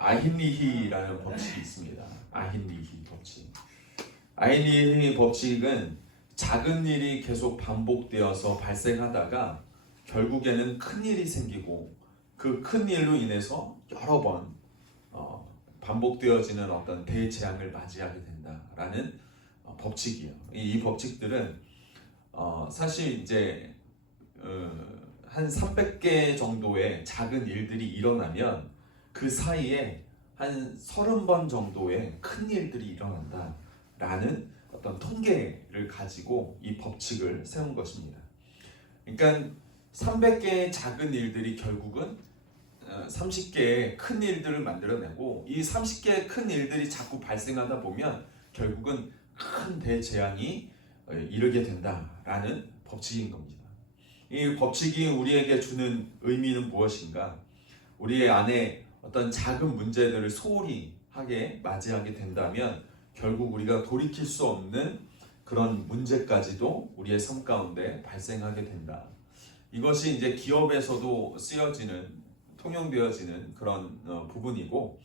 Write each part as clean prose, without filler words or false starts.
아힌리히라는 법칙이 있습니다. 아힌리히 법칙. 아힌리히 법칙은 작은 일이 계속 반복되어서 발생하다가 결국에는 큰 일이 생기고 그 큰 일로 인해서 여러 번 반복되어지는 어떤 대재앙을 맞이하게 된다라는 법칙이에요. 이 법칙들은 사실 이제 한 300개 정도의 작은 일들이 일어나면 그 사이에 한 30번 정도의 큰 일들이 일어난다라는 어떤 통계를 가지고 이 법칙을 세운 것입니다. 그러니까 300개의 작은 일들이 결국은 30개의 큰 일들을 만들어내고 이 30개의 큰 일들이 자꾸 발생하다 보면 결국은 큰 대재앙이 이르게 된다라는 법칙인 겁니다. 이 법칙이 우리에게 주는 의미는 무엇인가? 우리의 안에 어떤 작은 문제들을 소홀히 하게 맞이하게 된다면 결국 우리가 돌이킬 수 없는 그런 문제까지도 우리의 삶 가운데 발생하게 된다. 이것이 이제 기업에서도 쓰여지는 통용되어지는 그런 부분이고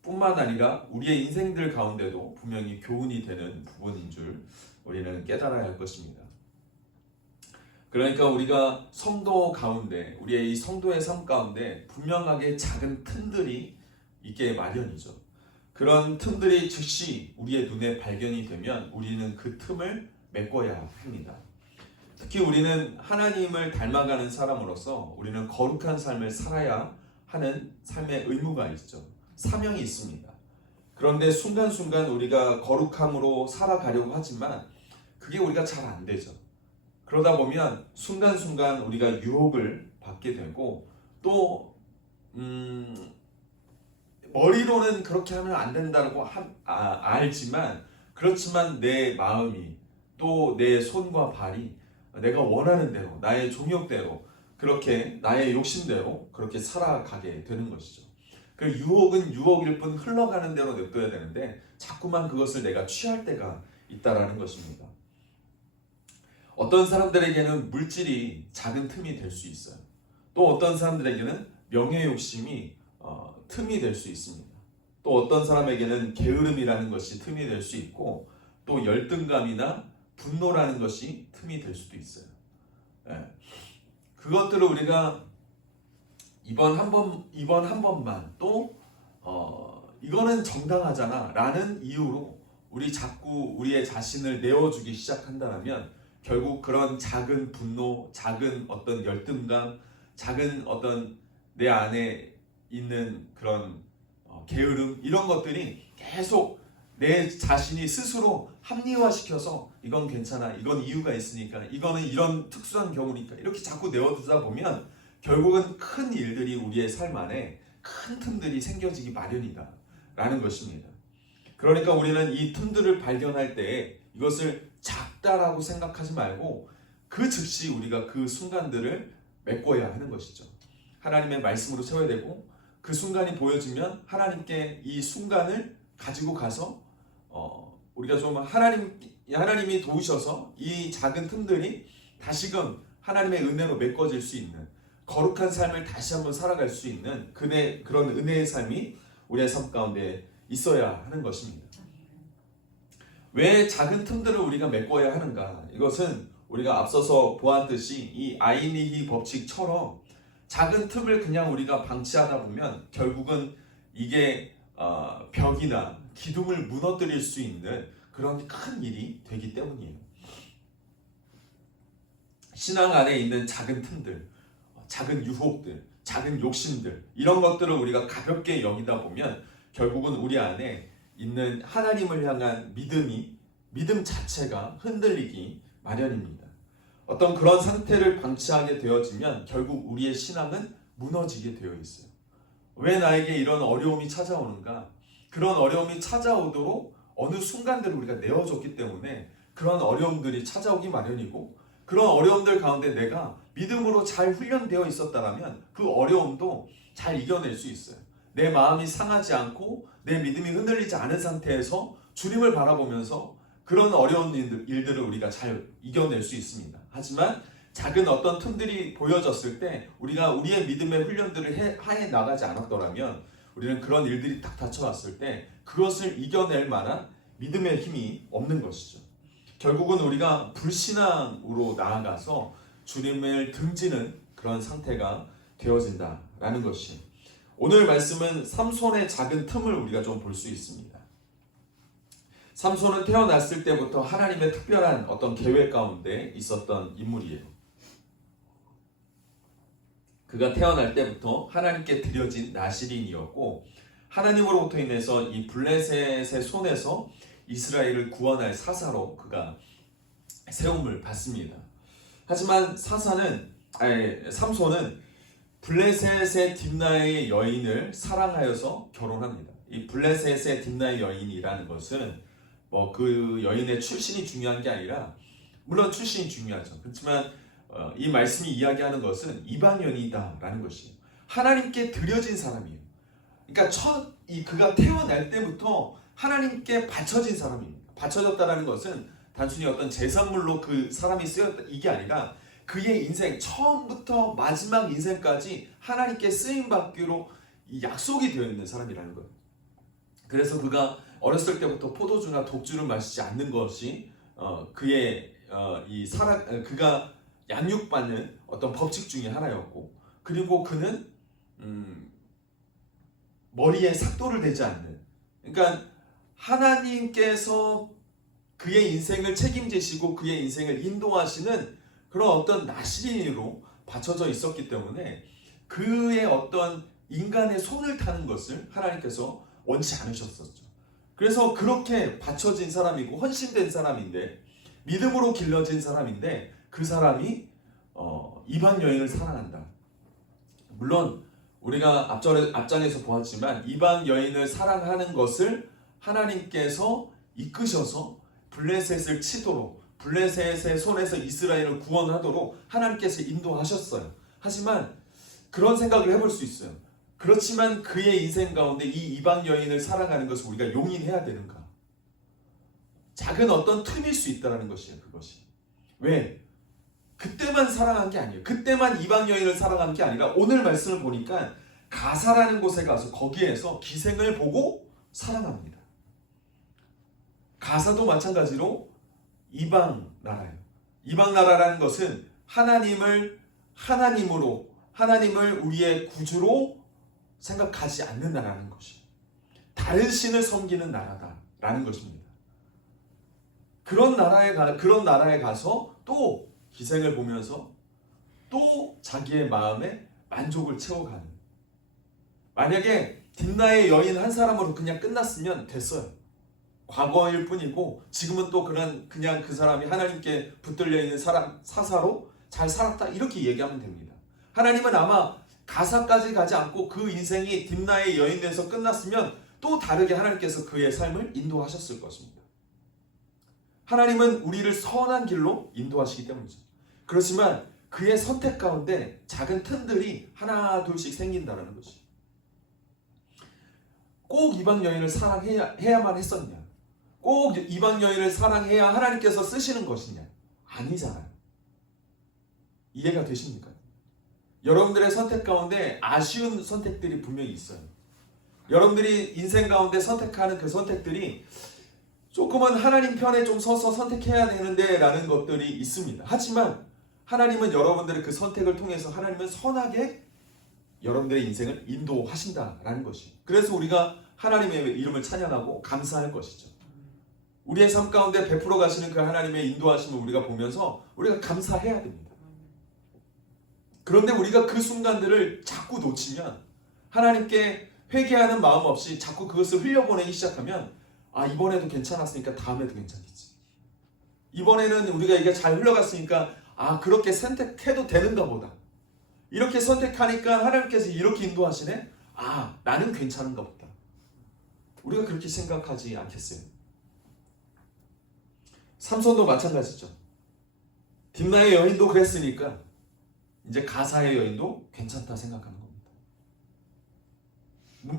뿐만 아니라 우리의 인생들 가운데도 분명히 교훈이 되는 부분인 줄 우리는 깨달아야 할 것입니다. 그러니까 우리가 성도 가운데 우리의 이 성도의 삶 가운데 분명하게 작은 틈들이 있게 마련이죠. 그런 틈들이 즉시 우리의 눈에 발견이 되면 우리는 그 틈을 메꿔야 합니다. 특히 우리는 하나님을 닮아가는 사람으로서 우리는 거룩한 삶을 살아야 하는 삶의 의무가 있죠. 사명이 있습니다. 그런데 순간순간 우리가 거룩함으로 살아가려고 하지만 그게 우리가 잘 안 되죠. 그러다 보면 순간순간 우리가 유혹을 받게 되고 또 머리로는 그렇게 하면 안 된다고 알지만 그렇지만 내 마음이 또 내 손과 발이 내가 원하는 대로 나의 종욕대로 그렇게 나의 욕심대로 그렇게 살아가게 되는 것이죠. 그 유혹은 유혹일 뿐 흘러가는 대로 냅둬야 되는데 자꾸만 그것을 내가 취할 때가 있다라는 것입니다. 어떤 사람들에게는 물질이 작은 틈이 될 수 있어요. 또 어떤 사람들에게는 명예 욕심이 틈이 될 수 있습니다. 또 어떤 사람에게는 게으름이라는 것이 틈이 될 수 있고 또 열등감이나 분노라는 것이 틈이 될 수도 있어요. 그것들을 우리가 이번 한 번만 또 이거는 정당하잖아 라는 이유로 우리 자꾸 우리의 자신을 내어주기 시작한다면 결국 그런 작은 분노, 작은 어떤 열등감, 작은 어떤 내 안에 있는 그런 게으름 이런 것들이 계속 내 자신이 스스로 합리화시켜서 이건 괜찮아, 이건 이유가 있으니까, 이거는 이런 특수한 경우니까 이렇게 자꾸 내어두다 보면 결국은 큰 일들이 우리의 삶 안에 큰 틈들이 생겨지기 마련이다 라는 것입니다. 그러니까 우리는 이 틈들을 발견할 때 이것을 작다라고 생각하지 말고 그 즉시 우리가 그 순간들을 메꿔야 하는 것이죠. 하나님의 말씀으로 채워야 되고 그 순간이 보여지면 하나님께 이 순간을 가지고 가서 우리가 좀 하나님이 도우셔서 이 작은 틈들이 다시금 하나님의 은혜로 메꿔질 수 있는 거룩한 삶을 다시 한번 살아갈 수 있는 그런 은혜의 삶이 우리의 삶 가운데 있어야 하는 것입니다. 왜 작은 틈들을 우리가 메꿔야 하는가? 이것은 우리가 앞서서 보았듯이 이 아이니히 법칙처럼 작은 틈을 그냥 우리가 방치하다 보면 결국은 이게 벽이나 기둥을 무너뜨릴 수 있는 그런 큰 일이 되기 때문이에요. 신앙 안에 있는 작은 틈들, 작은 유혹들, 작은 욕심들 이런 것들을 우리가 가볍게 여기다 보면 결국은 우리 안에 있는 하나님을 향한 믿음 자체가 흔들리기 마련입니다. 어떤 그런 상태를 방치하게 되어지면 결국 우리의 신앙은 무너지게 되어 있어요. 왜 나에게 이런 어려움이 찾아오는가? 그런 어려움이 찾아오도록 어느 순간들을 우리가 내어줬기 때문에 그런 어려움들이 찾아오기 마련이고 그런 어려움들 가운데 내가 믿음으로 잘 훈련되어 있었다면 그 어려움도 잘 이겨낼 수 있어요. 내 마음이 상하지 않고 내 믿음이 흔들리지 않은 상태에서 주님을 바라보면서 그런 어려운 일들을 우리가 잘 이겨낼 수 있습니다. 하지만 작은 어떤 틈들이 보여졌을 때 우리가 우리의 믿음의 훈련들을 해 나가지 않았더라면 우리는 그런 일들이 딱 닥쳐왔을 때 그것을 이겨낼 만한 믿음의 힘이 없는 것이죠. 결국은 우리가 불신앙으로 나아가서 주님을 등지는 그런 상태가 되어진다라는 것이, 오늘 말씀은 삼손의 작은 틈을 우리가 좀 볼 수 있습니다. 삼손은 태어났을 때부터 하나님의 특별한 어떤 계획 가운데 있었던 인물이에요. 그가 태어날 때부터 하나님께 드려진 나실인이었고, 하나님으로부터 인해서 이 블레셋의 손에서 이스라엘을 구원할 사사로 그가 세움을 받습니다. 하지만 삼손은 블레셋의 딥나의 여인을 사랑하여서 결혼합니다. 이 블레셋의 딥나의 여인이라는 것은 뭐 그 여인의 출신이 중요한 게 아니라, 물론 출신이 중요하죠. 그렇지만 이 말씀이 이야기하는 것은 이방인이다라는 것이에요. 하나님께 드려진 사람이에요. 그러니까 그가 태어날 때부터 하나님께 바쳐진 사람입니다. 바쳐졌다라는 것은 단순히 어떤 제산물로 그 사람이 쓰였다 이게 아니라 그의 인생 처음부터 마지막 인생까지 하나님께 쓰임 받기로 약속이 되어 있는 사람이라는 거예요. 그래서 그가 어렸을 때부터 포도주나 독주를 마시지 않는 것이 그가 양육받는 어떤 법칙 중에 하나였고, 그리고 그는 머리에 삭도를 대지 않는, 그러니까 하나님께서 그의 인생을 책임지시고 그의 인생을 인도하시는 그런 어떤 나시린으로 받쳐져 있었기 때문에 그의 어떤 인간의 손을 타는 것을 하나님께서 원치 않으셨었죠. 그래서 그렇게 받쳐진 사람이고 헌신된 사람인데, 믿음으로 길러진 사람인데, 그 사람이 이방 여인을 사랑한다. 물론 우리가 앞장에서 보았지만 이방 여인을 사랑하는 것을 하나님께서 이끄셔서 블레셋을 치도록, 블레셋의 손에서 이스라엘을 구원하도록 하나님께서 인도하셨어요. 하지만 그런 생각을 해볼 수 있어요. 그렇지만 그의 인생 가운데 이 이방 여인을 사랑하는 것을 우리가 용인해야 되는가? 작은 어떤 틈일 수 있다는 것이에요. 그것이 왜? 그때만 사랑한 게 아니에요. 그때만 이방 여인을 사랑한 게 아니라 오늘 말씀을 보니까 가사라는 곳에 가서 거기에서 기생을 보고 사랑합니다. 가사도 마찬가지로 이방 나라예요. 이방 나라라는 것은 하나님을 우리의 구주로 생각하지 않는 나라는 것이, 다른 신을 섬기는 나라다라는 것입니다. 그런 나라에 가서 또 기생을 보면서 또 자기의 마음에 만족을 채워가는, 만약에 딥나의 여인 한 사람으로 그냥 끝났으면 됐어요. 과거일 뿐이고 지금은 또 그냥 그 사람이 하나님께 붙들려 있는 사사로 잘 살았다 이렇게 얘기하면 됩니다. 하나님은 아마 가사까지 가지 않고 그 인생이 딥나의 여인에서 끝났으면 또 다르게 하나님께서 그의 삶을 인도하셨을 것입니다. 하나님은 우리를 선한 길로 인도하시기 때문이죠. 그렇지만 그의 선택 가운데 작은 틈들이 하나 둘씩 생긴다는 것이, 꼭 이방 여인을 사랑해야만 했었냐? 꼭 이방 여인을 사랑해야 하나님께서 쓰시는 것이냐? 아니잖아요. 이해가 되십니까? 여러분들의 선택 가운데 아쉬운 선택들이 분명히 있어요. 여러분들이 인생 가운데 선택하는 그 선택들이 조금은 하나님 편에 좀 서서 선택해야 되는데 라는 것들이 있습니다. 하지만 하나님은 여러분들의 그 선택을 통해서 하나님은 선하게 여러분들의 인생을 인도하신다라는 것이, 그래서 우리가 하나님의 이름을 찬양하고 감사할 것이죠. 우리의 삶 가운데 베풀어 가시는 그 하나님의 인도하심을 우리가 보면서 우리가 감사해야 됩니다. 그런데 우리가 그 순간들을 자꾸 놓치면, 하나님께 회개하는 마음 없이 자꾸 그것을 흘려보내기 시작하면, 이번에도 괜찮았으니까 다음에도 괜찮겠지. 이번에는 우리가 이게 잘 흘러갔으니까 그렇게 선택해도 되는가 보다. 이렇게 선택하니까 하나님께서 이렇게 인도하시네? 나는 괜찮은가 보다. 우리가 그렇게 생각하지 않겠어요? 삼손도 마찬가지죠. 딥나의 여인도 그랬으니까 이제 가사의 여인도 괜찮다 생각하는 겁니다.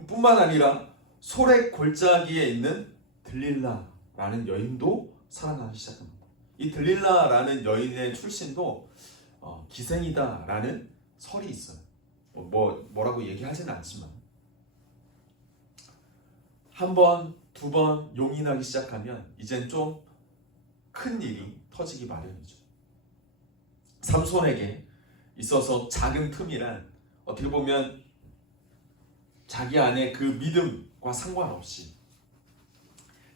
뿐만 아니라 소렉 골짜기에 있는 들릴라라는 여인도 사랑하기 시작합니다. 이 들릴라라는 여인의 출신도 기생이다라는 설이 있어요. 뭐라고 얘기하지는 않지만, 한 번, 두 번 용인하기 시작하면 이젠 좀 큰 일이 터지기 마련이죠. 삼손에게 있어서 작은 틈이란 어떻게 보면 자기 안에 그 믿음과 상관없이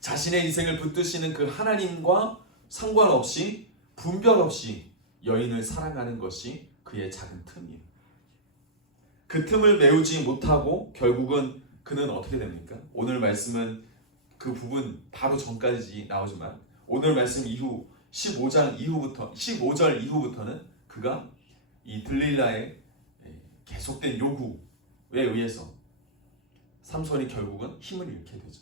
자신의 인생을 붙드시는 그 하나님과 상관없이 분별 없이 여인을 사랑하는 것이 그의 작은 틈이에요. 그 틈을 메우지 못하고 결국은 그는 어떻게 됩니까? 오늘 말씀은 그 부분 바로 전까지 나오지만 오늘 말씀 이후 15절 이후부터는 그가 이 들릴라의 계속된 요구에 의해서 삼손이 결국은 힘을 잃게 되죠.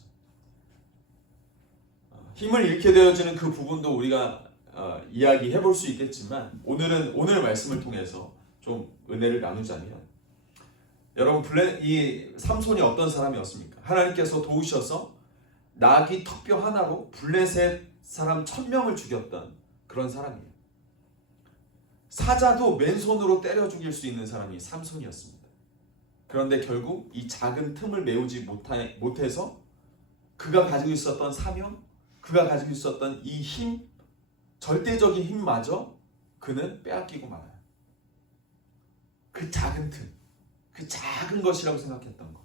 힘을 잃게 되어지는 그 부분도 우리가 이야기해 볼 수 있겠지만 오늘 말씀을 통해서 좀 은혜를 나누자면 여러분 이 삼손이 어떤 사람이었습니까? 하나님께서 도우셔서 나귀 턱뼈 하나로 블레셋 사람 1000명을 죽였던 그런 사람이에요. 사자도 맨손으로 때려 죽일 수 있는 사람이 삼손이었습니다. 그런데 결국 이 작은 틈을 메우지 못해서 그가 가지고 있었던 사명, 그가 가지고 있었던 이 힘, 절대적인 힘마저 그는 빼앗기고 말아요. 그 작은 틈, 그 작은 것이라고 생각했던 것.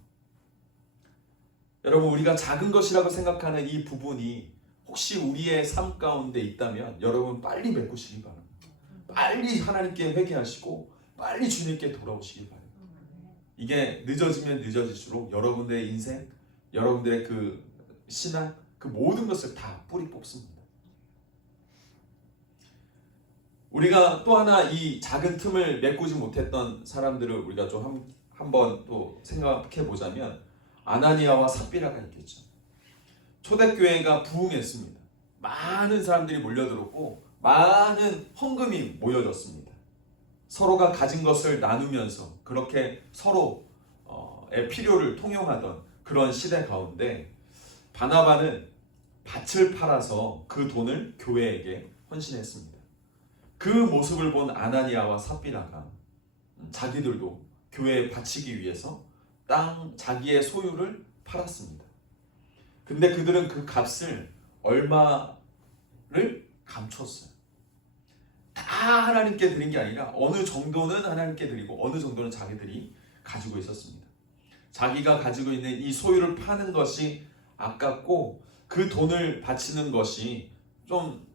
여러분 우리가 작은 것이라고 생각하는 이 부분이 혹시 우리의 삶 가운데 있다면 여러분 빨리 메꾸시기 바랍니다. 빨리 하나님께 회개하시고 빨리 주님께 돌아오시기 바랍니다. 이게 늦어지면 늦어질수록 여러분들의 인생, 여러분들의 그 신앙, 그 모든 것을 다 뿌리 뽑습니다. 우리가 또 하나 이 작은 틈을 메꾸지 못했던 사람들을 우리가 좀 한번 또 생각해 보자면 아나니아와 삽비라가 있겠죠. 초대교회가 부흥했습니다. 많은 사람들이 몰려들었고 많은 헌금이 모여졌습니다. 서로가 가진 것을 나누면서 그렇게 서로의 필요를 통용하던 그런 시대 가운데 바나바는 밭을 팔아서 그 돈을 교회에게 헌신했습니다. 그 모습을 본 아나니아와 삽비라가 자기들도 교회에 바치기 위해서 자기의 소유를 팔았습니다. 근데 그들은 그 값을 얼마를 감췄어요. 다 하나님께 드린 게 아니라 어느 정도는 하나님께 드리고 어느 정도는 자기들이 가지고 있었습니다. 자기가 가지고 있는 이 소유를 파는 것이 아깝고 그 돈을 바치는 것이 좀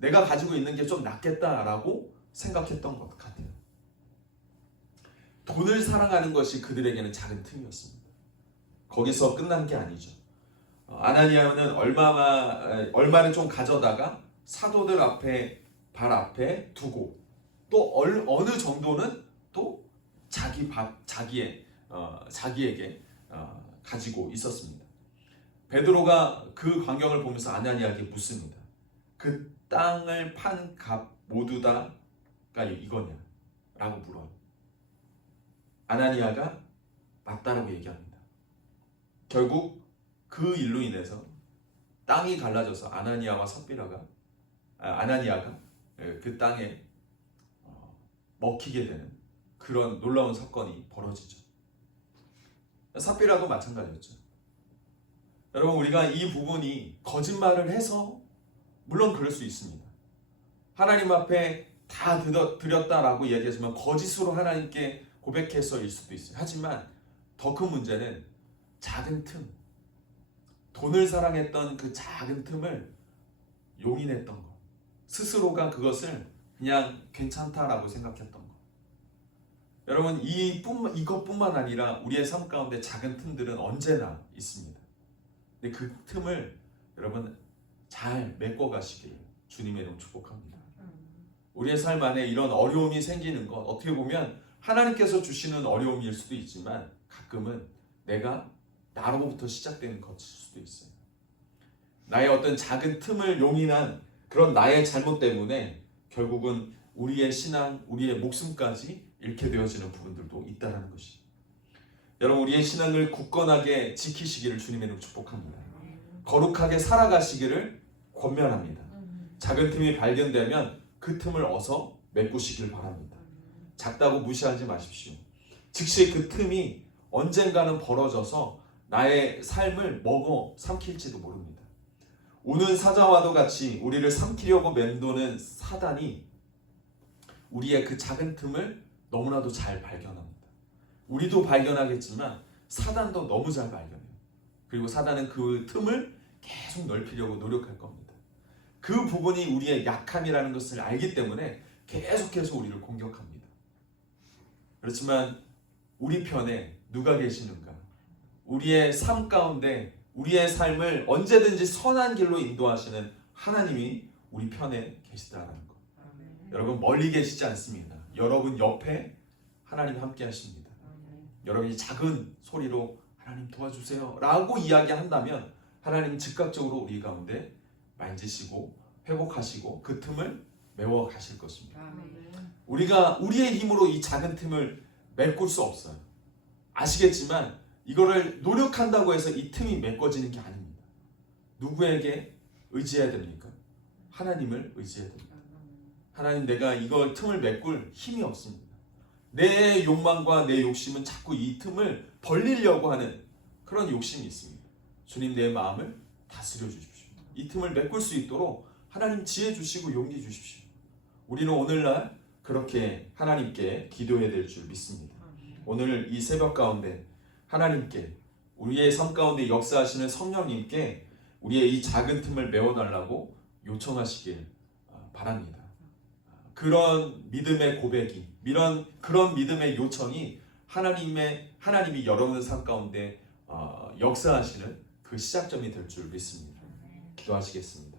내가 가지고 있는 게 좀 낫겠다라고 생각했던 것 같아요. 돈을 사랑하는 것이 그들에게는 작은 틈이었습니다. 거기서 끝난 게 아니죠. 아나니아는 얼마를 좀 가져다가 사도들 앞에 발 앞에 두고 또 어느 정도는 또 자기에게 가지고 있었습니다. 베드로가 그 광경을 보면서 아나니아에게 묻습니다. 그 땅을 판 값 모두 다가 이거냐? 라고 물어요. 아나니아가 맞다라고 얘기합니다. 결국 그 일로 인해서 땅이 갈라져서 아나니아가 그 땅에 먹히게 되는 그런 놀라운 사건이 벌어지죠. 삽비라도 마찬가지였죠. 여러분 우리가 이 부분이 거짓말을 해서 물론 그럴 수 있습니다. 하나님 앞에 다 드렸다라고 얘기하지만 거짓으로 하나님께 고백해서일 수도 있어요. 하지만 더 큰 문제는 작은 틈, 돈을 사랑했던 그 작은 틈을 용인했던 것, 스스로가 그것을 그냥 괜찮다라고 생각했던 것. 여러분 이것뿐만 아니라 우리의 삶 가운데 작은 틈들은 언제나 있습니다. 근데 그 틈을 여러분 잘 메꿔가시기를 주님의 이름 축복합니다. 우리의 삶 안에 이런 어려움이 생기는 것 어떻게 보면 하나님께서 주시는 어려움일 수도 있지만 가끔은 내가 나로부터 시작되는 것일 수도 있어요. 나의 어떤 작은 틈을 용인한 그런 나의 잘못 때문에 결국은 우리의 신앙, 우리의 목숨까지 잃게 되어지는 부분들도 있다는 것이. 여러분 우리의 신앙을 굳건하게 지키시기를 주님의 이름으로 축복합니다. 거룩하게 살아가시기를 권면합니다. 작은 틈이 발견되면 그 틈을 어서 메꾸시길 바랍니다. 작다고 무시하지 마십시오. 즉시 그 틈이 언젠가는 벌어져서 나의 삶을 먹어 삼킬지도 모릅니다. 우는 사자와도 같이 우리를 삼키려고 맴도는 사단이 우리의 그 작은 틈을 너무나도 잘 발견합니다. 우리도 발견하겠지만 사단도 너무 잘 발견해요. 그리고 사단은 그 틈을 계속 넓히려고 노력할 겁니다. 그 부분이 우리의 약함이라는 것을 알기 때문에 계속해서 우리를 공격합니다. 그렇지만 우리 편에 누가 계시는가? 우리의 삶 가운데 우리의 삶을 언제든지 선한 길로 인도하시는 하나님이 우리 편에 계시다는 것. 여러분 멀리 계시지 않습니다. 여러분 옆에 하나님 함께 하십니다. 여러분이 작은 소리로 하나님 도와주세요 라고 이야기한다면 하나님 즉각적으로 우리 가운데 만지시고 회복하시고 그 틈을 메워 가실 것입니다. 우리가 우리의 힘으로 이 작은 틈을 메꿀 수 없어요. 아시겠지만 이거를 노력한다고 해서 이 틈이 메꿔지는 게 아닙니다. 누구에게 의지해야 됩니까? 하나님을 의지해야 됩니다. 하나님, 내가 이걸 틈을 메꿀 힘이 없습니다. 내 욕망과 내 욕심은 자꾸 이 틈을 벌리려고 하는 그런 욕심이 있습니다. 주님, 내 마음을 다스려 주십시오. 이 틈을 메꿀 수 있도록 하나님 지혜 주시고 용기 주십시오. 우리는 오늘날 그렇게 하나님께 기도해야 될 줄 믿습니다. 오늘 이 새벽 가운데 하나님께, 우리의 삶 가운데 역사하시는 성령님께 우리의 이 작은 틈을 메워달라고 요청하시길 바랍니다. 그런 믿음의 고백이, 그런 믿음의 요청이 하나님이 여러분의 삶 가운데 역사하시는 그 시작점이 될 줄 믿습니다. 기도하시겠습니다.